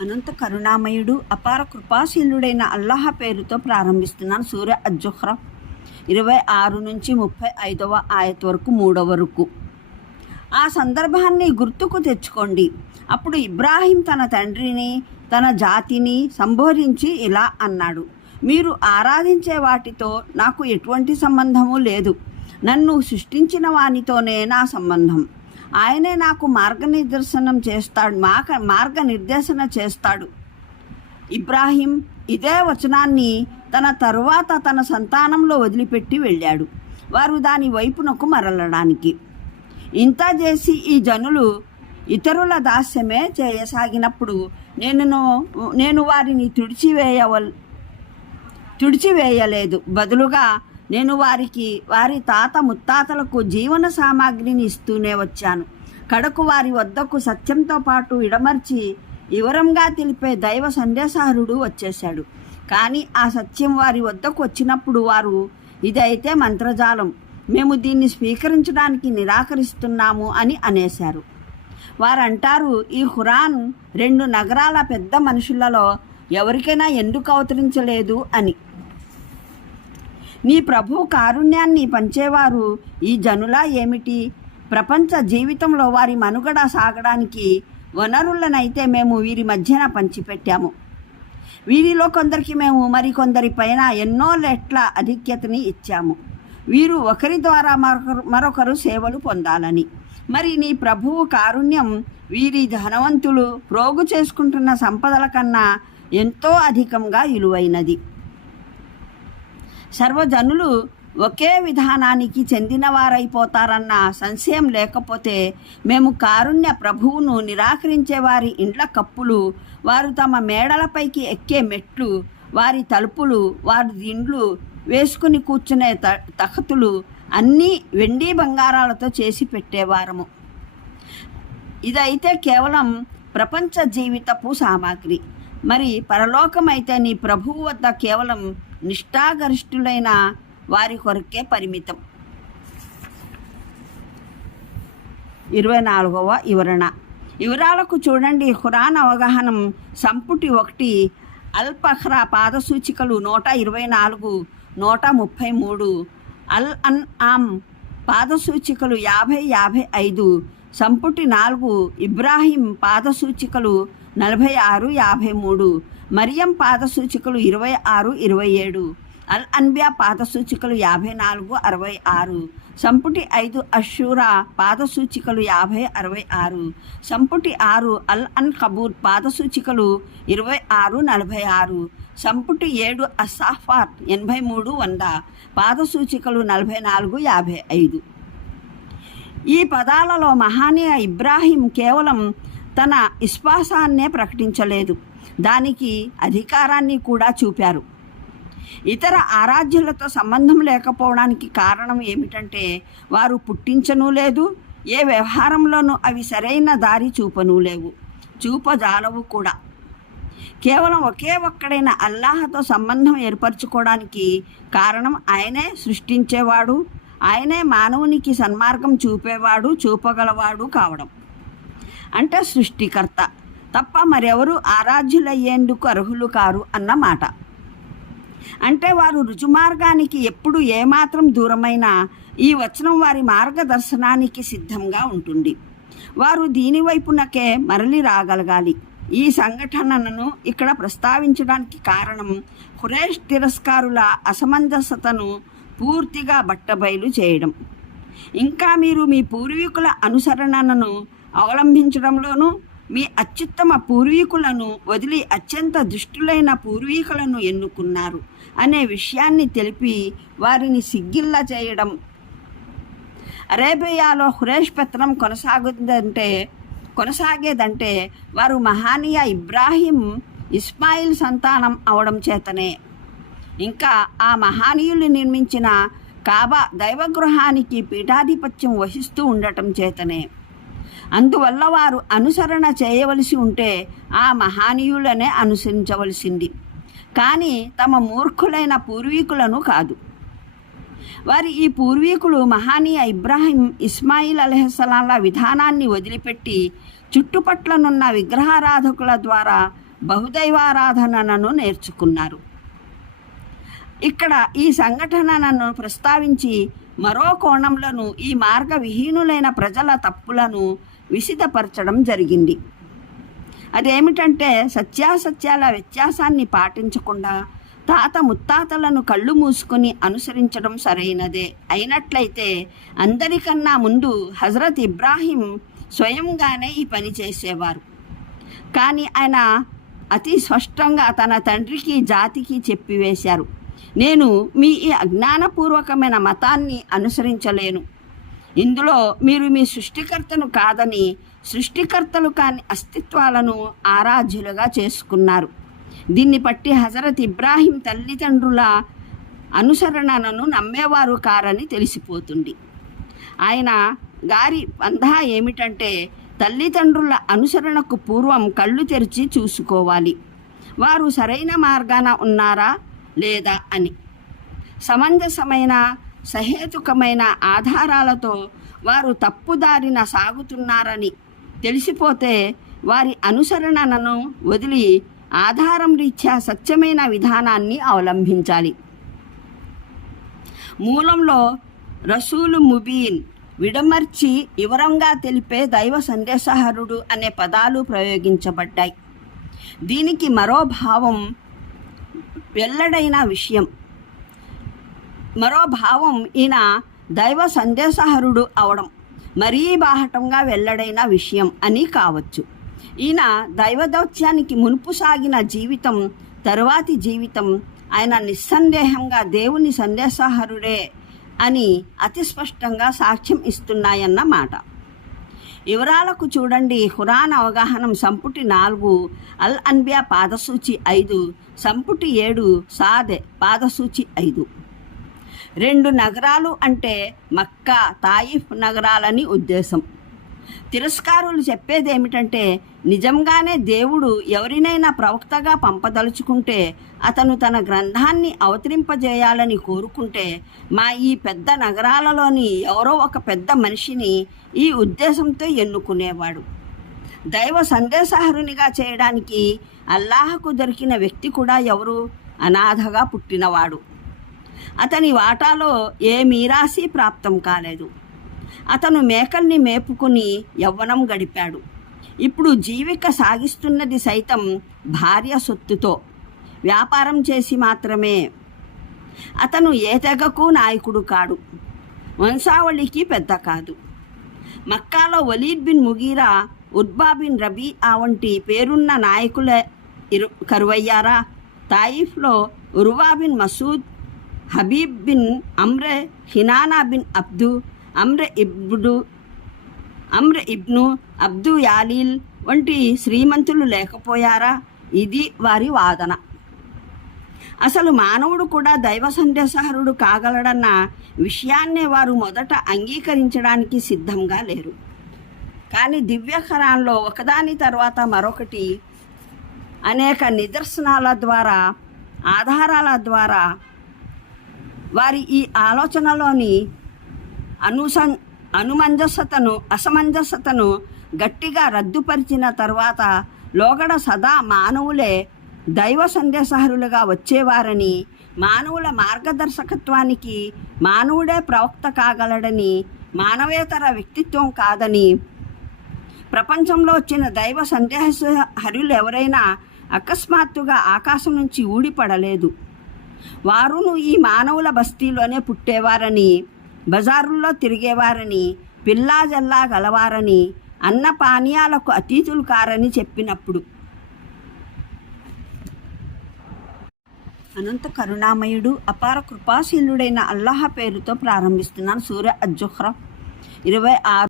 అనంత కరుణామయుడు అపార కృపాశీలుడైన అల్లాహ పేరుతో ప్రారంభిస్తున్నాను. సూర్య అజ్జుహ్రా ఇరవై ఆరు నుంచి ముప్పై ఐదవ ఆయత వరకు మూడవ వరకు ఆ సందర్భాన్ని గుర్తుకు తెచ్చుకోండి. అప్పుడు ఇబ్రాహీం తన తండ్రిని తన జాతిని సంబోధించి ఇలా అన్నాడు మీరు ఆరాధించే వాటితో నాకు ఎటువంటి సంబంధము లేదు. నన్ను సృష్టించిన వానితోనే నా సంబంధం. ఆయనే నాకు మార్గనిర్దేశనం చేస్తాడు మాక మార్గనిర్దేశన చేస్తాడు. ఇబ్రాహీం ఇదే వచనాన్ని తన తరువాత తన సంతానంలో వదిలిపెట్టి వెళ్ళాడు. వారు దాని వైపునకు మరలడానికి. ఇంత చేసి ఈ జనులు ఇతరుల దాస్యమే చేయసాగినప్పుడు నేను నేను వారిని తుడిచివేయవల్ తుడిచివేయలేదు. బదులుగా నేను వారికి వారి తాత ముత్తాతలకు జీవన సామాగ్రిని ఇస్తూనే వచ్చాను. కడకు వారి వద్దకు సత్యంతో పాటు ఇడమర్చి వివరంగా తెలిపే దైవ సందేశహరుడు వచ్చేశాడు. కానీ ఆ సత్యం వారి వద్దకు వచ్చినప్పుడు వారు ఇదైతే మంత్రజాలం. మేము దీన్ని స్వీకరించడానికి నిరాకరిస్తున్నాము అని అనేశారు. వారంటారు ఈ ఖురాన్ రెండు నగరాల పెద్ద మనుషులలో ఎవరికైనా ఎందుకు అవతరించలేదు? అని. నీ ప్రభు కారుణ్యాన్ని పంచేవారు ఈ జనులా ఏమిటి? ప్రపంచ జీవితంలో వారి మనుగడ సాగడానికి వనరులనైతే మేము వీరి మధ్యన పంచిపెట్టాము. వీరిలో కొందరికి మేము మరికొందరి పైన ఎన్నో లెట్ల అధిక్యతని ఇచ్చాము. వీరు ఒకరి ద్వారా మరొకరు మరొకరు సేవలు పొందాలని. మరి నీ ప్రభువు కారుణ్యం వీరి ధనవంతులు ప్రోగు చేసుకుంటున్న సంపదల కన్నా ఎంతో అధికంగా విలువైనది సర్వజనులు ఒకే విధానానికి చెందినవారైపోతారన్న సంశయం లేకపోతే మేము కారుణ్య ప్రభువును నిరాకరించే వారి ఇండ్ల కప్పులు వారు తమ మేడలపైకి ఎక్కే మెట్లు వారి తలుపులు వారి దిండ్లు వేసుకుని కూర్చునే త తఖతులు అన్నీ వెండి బంగారాలతో చేసి పెట్టేవారము. ఇదైతే కేవలం ప్రపంచ జీవితపు సామాగ్రి. మరి పరలోకమైతే నీ ప్రభువు వద్ద కేవలం నిష్ఠాగరిష్ఠులైన వారి కొరకే పరిమితం. ఇరవై నాలుగవ వివరణ. వివరాలకు చూడండి. ఖురాన్ అవగాహనం సంపుటి ఒకటి అల్పహ్రా పాదసూచికలు నూట ఇరవై నాలుగు నూట ముప్పై మూడు అల్ అన్ ఆమ్ పాదసూచికలు యాభై యాభై ఐదు సంపుటి నాలుగు ఇబ్రాహీం పాదసూచికలు నలభై ఆరు యాభై మూడు మరియం పాదసూచికలు ఇరవై ఆరు ఇరవై ఏడు అల్ అన్బియా పాదసూచికలు యాభై నాలుగు అరవై ఆరు సంపుటి ఐదు అషూరా పాదసూచికలు యాభై అరవై ఆరు సంపుటి ఆరు అల్ అన్ కబూర్ పాదసూచికలు ఇరవై ఆరు నలభై ఆరు సంపుటి ఏడు అసాఫాట్ ఎనభై మూడు వంద పాదసూచికలు నలభై నాలుగు యాభై ఐదు. ఈ పదాలలో మహానీయ ఇబ్రాహీం కేవలం తన విశ్వాసాన్నే ప్రకటించలేదు. దానికి అధికారాన్ని కూడా చూపారు. ఇతర ఆరాధ్యులతో సంబంధం లేకపోవడానికి కారణం ఏమిటంటే వారు పుట్టించను లేదు ఏ వ్యవహారంలోనూ అవి సరైన దారి చూపను లేవు. చూపజాలవు కూడా. కేవలం ఒకే ఒక్కడైన అల్లాహతో సంబంధం ఏర్పరచుకోవడానికి కారణం ఆయనే సృష్టించేవాడు ఆయనే మానవునికి సన్మార్గం చూపేవాడు చూపగలవాడు కావడం. అంటే సృష్టికర్త. తప్ప మరెవరు ఆరాధ్యులయ్యేందుకు అర్హులు కారు అన్నమాట. అంటే వారు రుజుమార్గానికి ఎప్పుడు ఏమాత్రం దూరమైనా ఈ వచనం వారి మార్గదర్శనానికి సిద్ధంగా ఉంటుంది. వారు దీని వైపునకే మరలి రాగలగాలి. ఈ సంఘటనను ఇక్కడ ప్రస్తావించడానికి కారణం హురేష్ తిరస్కారుల అసమంజసతను పూర్తిగా బట్టబయలు చేయడం. ఇంకా మీరు మీ పూర్వీకుల అనుసరణను అవలంబించడంలోనూ మీ అత్యుత్తమ పూర్వీకులను వదిలి అత్యంత దుష్టులైన పూర్వీకులను ఎన్నుకున్నారు అనే విషయాన్ని తెలిపి వారిని సిగ్గిల్లా చేయడం. అరేబియాలో హురేష్ పత్రం కొనసాగుతుందంటే కొనసాగేదంటే వారు మహానీయ ఇబ్రాహీం ఇస్మాయిల్ సంతానం అవడం చేతనే. ఇంకా ఆ మహానీయులు నిర్మించిన కాబా దైవగృహానికి పీఠాధిపత్యం వహిస్తూ ఉండటం చేతనే. అందువల్ల వారు అనుసరణ చేయవలసి ఉంటే ఆ మహానీయులనే అనుసరించవలసింది. కానీ తమ మూర్ఖులైన పూర్వీకులను కాదు. వారి ఈ పూర్వీకులు మహానీయ ఇబ్రాహిం ఇస్మాయిల్ అలెహస్లాంల విధానాన్ని వదిలిపెట్టి చుట్టుపట్లనున్న విగ్రహారాధకుల ద్వారా బహుదైవారాధనను నేర్చుకున్నారు. ఇక్కడ ఈ సంఘటనను ప్రస్తావించి మరో కోణంలోనూ ఈ మార్గ విహీనులైన ప్రజల తప్పులను విసిదపరచడం జరిగింది. అదేమిటంటే సత్యాసత్యాల వ్యత్యాసాన్ని పాటించకుండా తాత ముత్తాతలను కళ్ళు మూసుకొని అనుసరించడం సరైనదే. అయినట్లయితే అందరికన్నా ముందు హజరత్ ఇబ్రాహీం స్వయంగానే ఈ పని చేసేవారు. కానీ ఆయన అతి స్పష్టంగా తన తండ్రికి జాతికి చెప్పివేశారు. నేను మీ ఈ అజ్ఞానపూర్వకమైన మతాన్ని అనుసరించలేను. ఇందులో మీరు మీ సృష్టికర్తను కాదని సృష్టికర్తలు కాని అస్తిత్వాలను ఆరాధ్యులుగా చేసుకున్నారు. దీన్ని బట్టి హజరత్ ఇబ్రాహీం తల్లిదండ్రుల అనుసరణను నమ్మేవారు కారని తెలిసిపోతుంది. ఆయన గారి పంధా ఏమిటంటే తల్లిదండ్రుల అనుసరణకు పూర్వం కళ్ళు తెరిచి చూసుకోవాలి. వారు సరైన మార్గాన ఉన్నారా లేదా అని. సమంజసమైన సహేతుకమైన ఆధారాలతో వారు తప్పుదారిన సాగుతున్నారని తెలిసిపోతే వారి అనుసరణను వదిలి ఆధారం రీత్యా సత్యమైన విధానాన్ని అవలంబించాలి. మూలంలో రసూలు ముబీన్ విడమర్చి వివరంగా తెలిపే దైవ సందేశహరుడు అనే పదాలు ప్రయోగించబడ్డాయి. దీనికి మరో భావం వెల్లడైన విషయం. మరో భావం ఈయన దైవ సందేశహరుడు అవడం మరీ బాహటంగా వెల్లడైన విషయం అని కావచ్చు. ఈయన దైవదౌత్యానికి మునుపు సాగిన జీవితం తరువాతి జీవితం ఆయన నిస్సందేహంగా దేవుని సందేశహరుడే అని అతి స్పష్టంగా సాక్ష్యం ఇస్తున్నాయన్న మాట. వివరాలకు చూడండి. హురాన్ అవగాహనం సంపుటి నాలుగు అల్ అన్బియా పాదసూచి ఐదు సంపుటి ఏడు సాదె పాదసూచి ఐదు. రెండు నగరాలు అంటే మక్కా తాయిఫ్ నగరాలని ఉద్దేశం. తిరస్కారులు చెప్పేది ఏమిటంటే నిజంగానే దేవుడు ఎవరినైనా ప్రవక్తగా పంపదలుచుకుంటే అతను తన గ్రంథాన్ని అవతరింపజేయాలని కోరుకుంటే మా ఈ పెద్ద నగరాలలోని ఎవరో ఒక పెద్ద మనిషిని ఈ ఉద్దేశంతో ఎన్నుకునేవాడు. దైవ సందేశహరునిగా చేయడానికి అల్లాహకు దొరికిన వ్యక్తి కూడా ఎవరు? అనాథగా పుట్టినవాడు. అతని వాటాలో ఏ మీరాసి ప్రాప్తం కాలేదు. అతను మేకల్ని మేపుకుని యవ్వనం గడిపాడు. ఇప్పుడు జీవిక సాగిస్తున్నది సైతం భార్య సొత్తుతో. వ్యాపారం చేసి మాత్రమే. అతను ఏ తెగకు నాయకుడు కాడు. వంశావళికి పెద్ద కాదు. మక్కాలో Walid bin Mughira Utba bin Rabia వంటి పేరున్న నాయకుల ఇరు కరువయ్యారా తాయిఫ్లో Urwa bin Masud Habib bin Amr హినానా bin Abd Amr ఇబ్డు అమ్ర ఇబ్ను అబ్దు యాలీల్ వంటి శ్రీమంతులు లేకపోయారా? ఇది వారి వాదన. అసలు మానవుడు కూడా దైవ సందేశహరుడు కాగలడన్న విషయాన్నే వారు మొదట అంగీకరించడానికి సిద్ధంగా లేరు. కానీ దివ్యకరాల్లో ఒకదాని తర్వాత మరొకటి అనేక నిదర్శనాల ద్వారా ఆధారాల ద్వారా వారి ఈ ఆలోచనలోని అనుసం అనుమంజసతను అసమంజసతను గట్టిగా రద్దుపరిచిన తర్వాత లోగడ సదా మానవులే దైవ సందేశహరులుగా వచ్చేవారని మానవుల మార్గదర్శకత్వానికి మానవుడే ప్రవక్త కాగలడని మానవేతర వ్యక్తిత్వం కాదని ప్రపంచంలో వచ్చిన దైవ సందేశ హరులు ఎవరైనా అకస్మాత్తుగా ఆకాశం నుంచి ఊడిపడలేదు. వారును ఈ మానవుల బస్తీలోనే పుట్టేవారని బజారుల్లో తిరిగేవారని పిల్లాజల్లా గలవారని అన్న పానీయాలకు అతీతులు కారని చెప్పినప్పుడు. అనంత కరుణామయుడు అపార కృపాశీలుడైన అల్లాహ పేరుతో ప్రారంభిస్తున్నాను. సూర్య అజ్జుహ్రా ఇరవై ఆరు